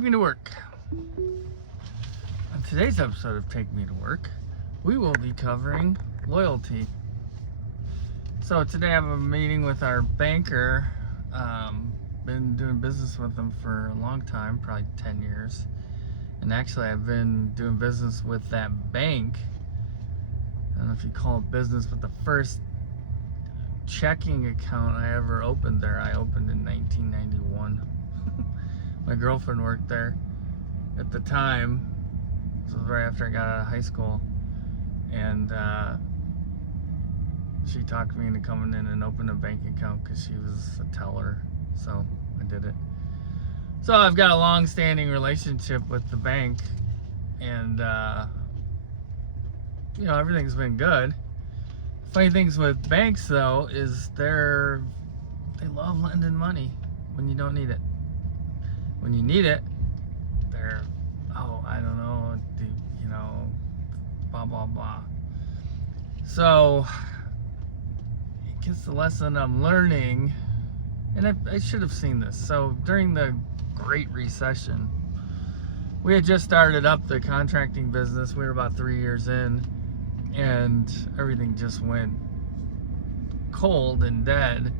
Take Me to Work. On today's episode of Take Me to Work, we will be covering loyalty. So today I have a meeting with our banker. Been doing business with him for a long time, probably 10 years. And actually I've been doing business with that bank. I don't know if you call it business, but the first checking account I ever opened there, I opened in 1991. My girlfriend worked there at the time. This was right after I got out of high school, and she talked me into coming in and opening a bank account because she was a teller. So I did it. So I've got a long-standing relationship with the bank, and everything's been good. Funny things with banks though is they love lending money when you don't need it. When you need it, they're, blah, blah, blah. So, I guess the lesson I'm learning, and I should have seen this. So, during the Great Recession, we had just started up the contracting business. We were about 3 years in, and everything just went cold and dead.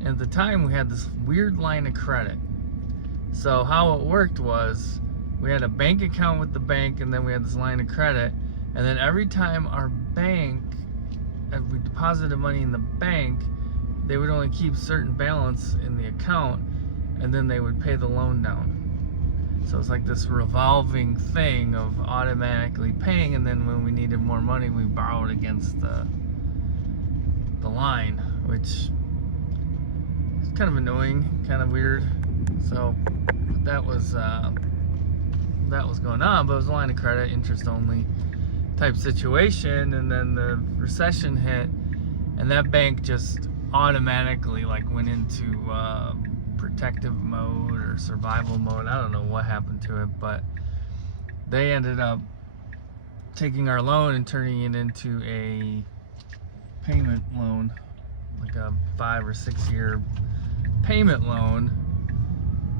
And at the time, we had this weird line of credit. So how it worked was we had a bank account with the bank, and then we had this line of credit, and then every time our bank, if we deposited money in the bank, they would only keep certain balance in the account, and then they would pay the loan down. So it's like this revolving thing of automatically paying, and then when we needed more money, we borrowed against the line, which is kind of annoying, kind of weird. So that was going on, but it was a line of credit, interest only type situation. And then the recession hit, and that bank just automatically went into protective mode or survival mode. I don't know what happened to it, but they ended up taking our loan and turning it into a payment loan, like a 5 or 6 year payment loan.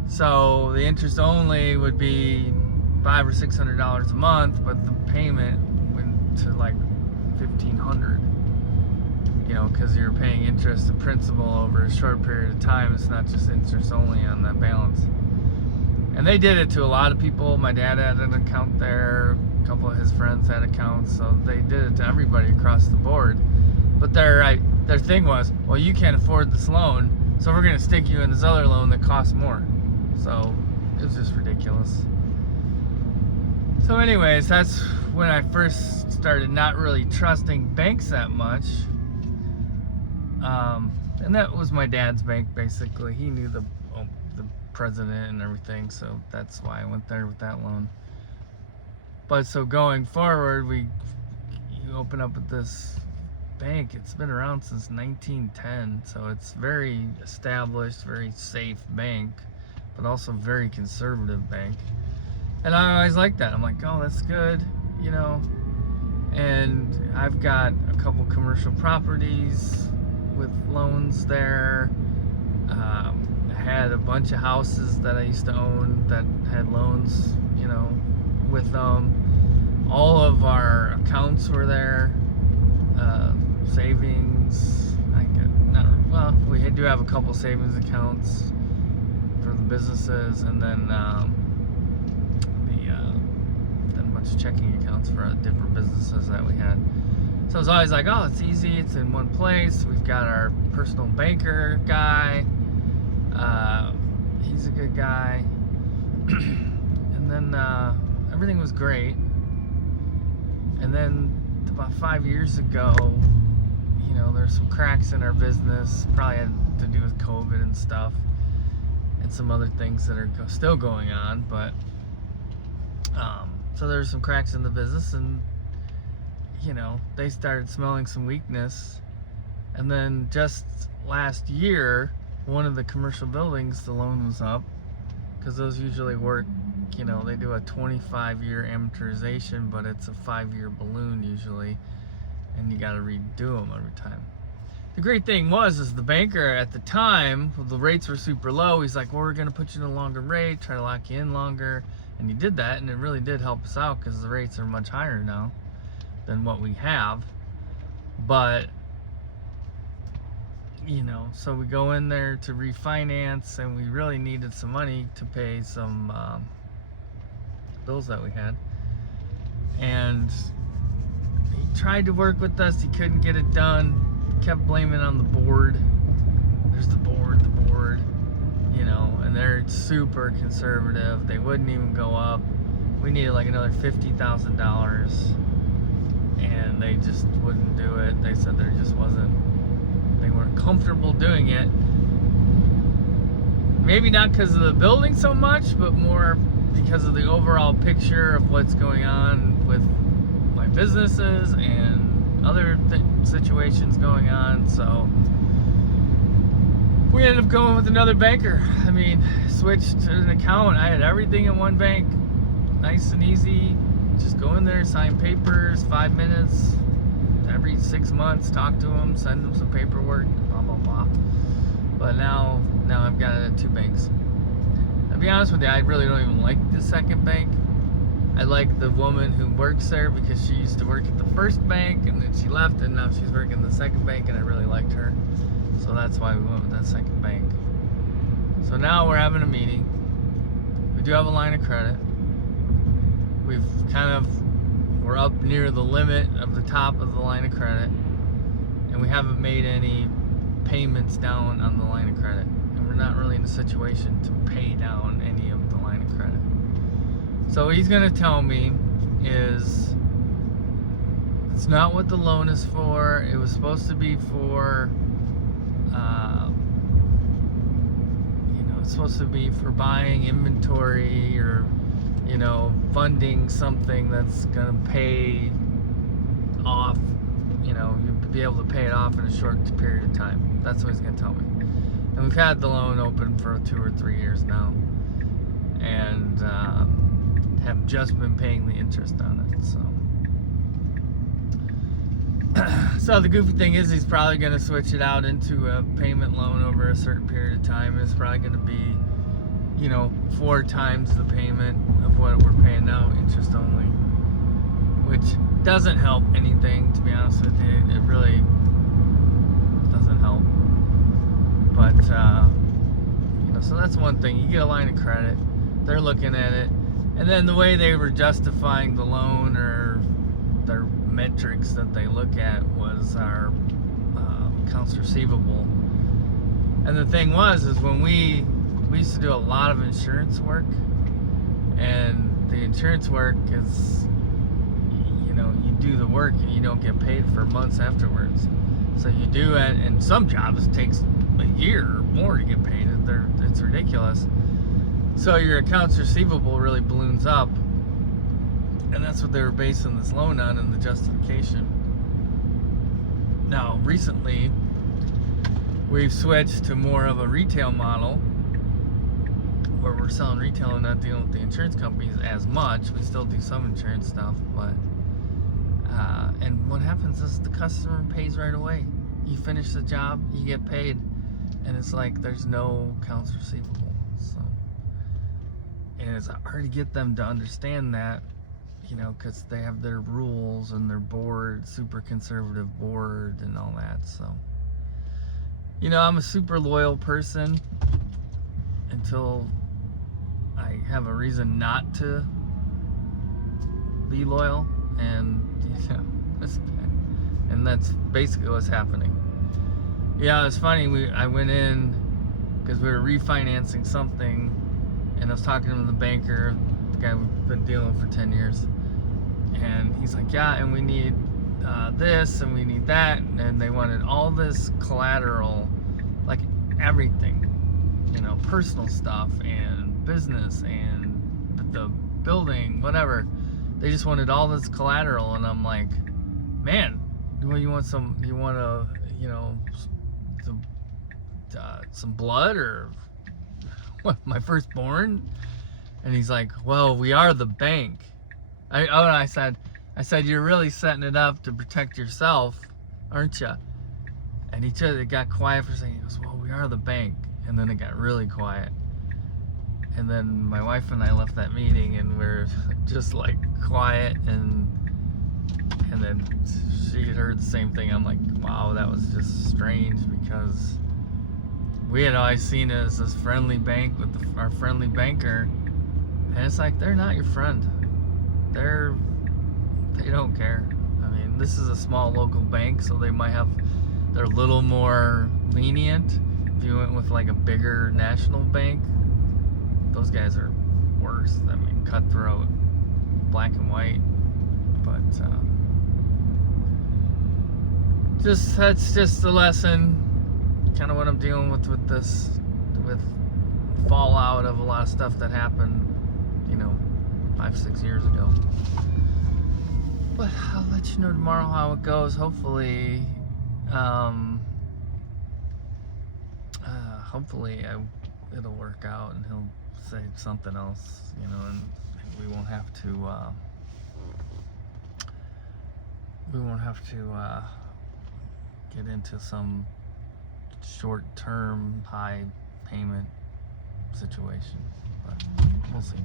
So the interest only would be $500 or $600 a month, but the payment went to like $1,500. Because you're paying interest and principal over a short period of time. It's not just interest only on that balance. And they did it to a lot of people. My dad had an account there. A couple of his friends had accounts. So they did it to everybody across the board. But their thing was, well, you can't afford this loan, so we're going to stick you in this other loan that costs more. So it was just ridiculous. So anyways, that's when I first started not really trusting banks that much. And that was my dad's bank, basically. He knew the president and everything, so that's why I went there with that loan. But so going forward, you open up with this bank. It's been around since 1910, so it's very established, very safe bank, but also very conservative bank. And I always liked that. I'm like, oh, that's good, And I've got a couple commercial properties with loans there. I had a bunch of houses that I used to own that had loans, with them. All of our accounts were there. Savings. We do have a couple savings accounts for the businesses, and then a bunch of checking accounts for different businesses that we had. So it's always like, oh, it's easy, it's in one place. We've got our personal banker guy. He's a good guy. And then everything was great. And then about 5 years ago, there's some cracks in our business. Probably had to do with COVID and stuff, and some other things that are still going on. But so there's some cracks in the business, and they started smelling some weakness. And then just last year, one of the commercial buildings, the loan was up, because those usually work, they do a 25-year amortization, but it's a 5-year balloon usually, and you got to redo them every time. the great thing is the banker at the time, the rates were super low. He's like, well, we're going to put you in a longer rate, try to lock you in longer. And he did that, and it really did help us out because the rates are much higher now than what we have. But, you know, so we go in there to refinance, and we really needed some money to pay some bills that we had. And he tried to work with us. He couldn't get it done. Kept blaming on the board. There's the board, you know, and they're super conservative. They wouldn't even go up. We needed like another $50,000, and they just wouldn't do it. They said they weren't comfortable doing it. Maybe not because of the building so much, but more because of the overall picture of what's going on with my businesses and other situations going on. So we ended up going with another banker. I mean, switched to an account. I had everything in one bank, nice and easy. Just go in there, sign papers, 5 minutes every 6 months, talk to them, send them some paperwork, blah blah blah. But now I've got it at 2 banks. To be honest with you, I really don't even like the second bank. I like the woman who works there because she used to work at the first bank, and then she left, and now she's working the second bank, and I really liked her. So that's why we went with that second bank. So now we're having a meeting. We do have a line of credit. We're up near the limit of the top of the line of credit, and we haven't made any payments down on the line of credit. And we're not really in a situation to pay down any of the line of credit. So what he's gonna tell me is it's not what the loan is for. It was supposed to be for it's supposed to be for buying inventory or, you know, funding something that's gonna pay off, you know, you'll be able to pay it off in a short period of time. That's what he's gonna tell me. And we've had the loan open for 2 or 3 years now, and have just been paying the interest on it. So the goofy thing is he's probably going to switch it out into a payment loan over a certain period of time. It's probably going to be, you know, 4 times the payment of what we're paying now, interest only, which doesn't help anything, to be honest with you. It really doesn't help. But, you know, so that's one thing. You get a line of credit, they're looking at it, and then the way they were justifying the loan or their metrics that they look at was our accounts receivable. And the thing is when we used to do a lot of insurance work, and the insurance work is, you know, you do the work and you don't get paid for months afterwards. So you do it, and some jobs it takes a year or more to get paid. It's ridiculous. So your accounts receivable really balloons up. And that's what they were basing this loan on in the justification. Now, recently, we've switched to more of a retail model where we're selling retail and not dealing with the insurance companies as much. We still do some insurance stuff, but and what happens is the customer pays right away. You finish the job, you get paid, and it's like there's no accounts receivable. So, and it's hard to get them to understand that. You know, because they have their rules and their board, super conservative board and all that. So, you know, I'm a super loyal person until I have a reason not to be loyal, and you know, and that's basically what's happening. Yeah, it's funny. I went in because we were refinancing something, and I was talking to the banker, the guy we've been dealing with for 10 years. And he's like, yeah, and we need this and we need that, and they wanted all this collateral, like everything, you know, personal stuff and business and the building, whatever. They just wanted all this collateral, and I'm like, man, you want you know, some blood or what, my firstborn? And he's like, well, we are the bank. I said, you're really setting it up to protect yourself, aren't you? And it got quiet for a second. He goes, well, we are the bank. And then it got really quiet. And then my wife and I left that meeting, and we're just like quiet, and then she had heard the same thing. I'm like, wow, that was just strange, because we had always seen it as this friendly bank with our friendly banker, and it's like, they're not your friend. They don't care. I mean, this is a small local bank, so they're a little more lenient. If you went with like a bigger national bank, those guys are worse. I mean, cutthroat, black and white. But that's just a lesson. Kind of what I'm dealing with this, with fallout of a lot of stuff that happened, 5-6 years ago. But I'll let you know tomorrow how it goes. Hopefully, it'll work out, and he'll say something else, and we won't have to get into some short-term high payment situation, but we'll see.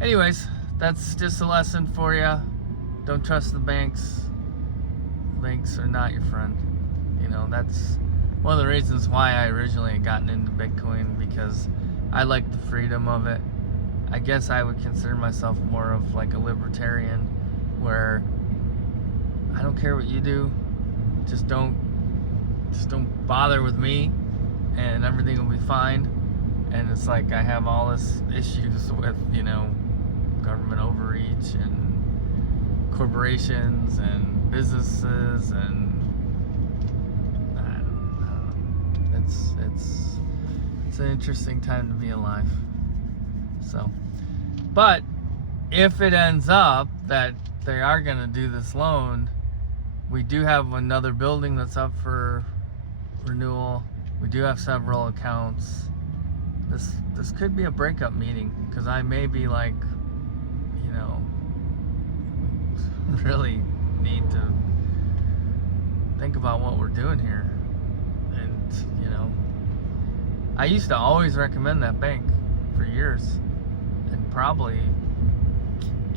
Anyways, that's just a lesson for you. Don't trust the banks. Banks are not your friend. That's one of the reasons why I originally had gotten into Bitcoin, because I like the freedom of it. I guess I would consider myself more of like a libertarian, where I don't care what you do, just don't bother with me, and everything will be fine. And it's like I have all this issues with government overreach and corporations and businesses, and I don't know. It's an interesting time to be alive. So, but if it ends up that they are going to do this loan, we do have another building that's up for renewal. We do have several accounts. This could be a breakup meeting, because I may be like, really need to think about what we're doing here. And I used to always recommend that bank for years, and probably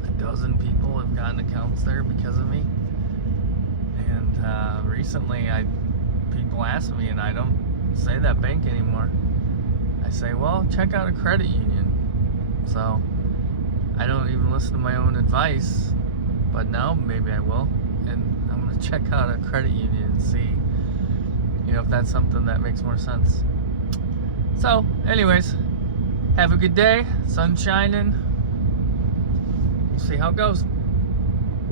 a dozen people have gotten accounts there because of me. And recently people ask me, and I don't say that bank anymore. I say, well, check out a credit union. So I don't even listen to my own advice, but now maybe I will, and I'm going to check out a credit union and see if that's something that makes more sense. So anyways, have a good day. Sun's shining. We'll see how it goes.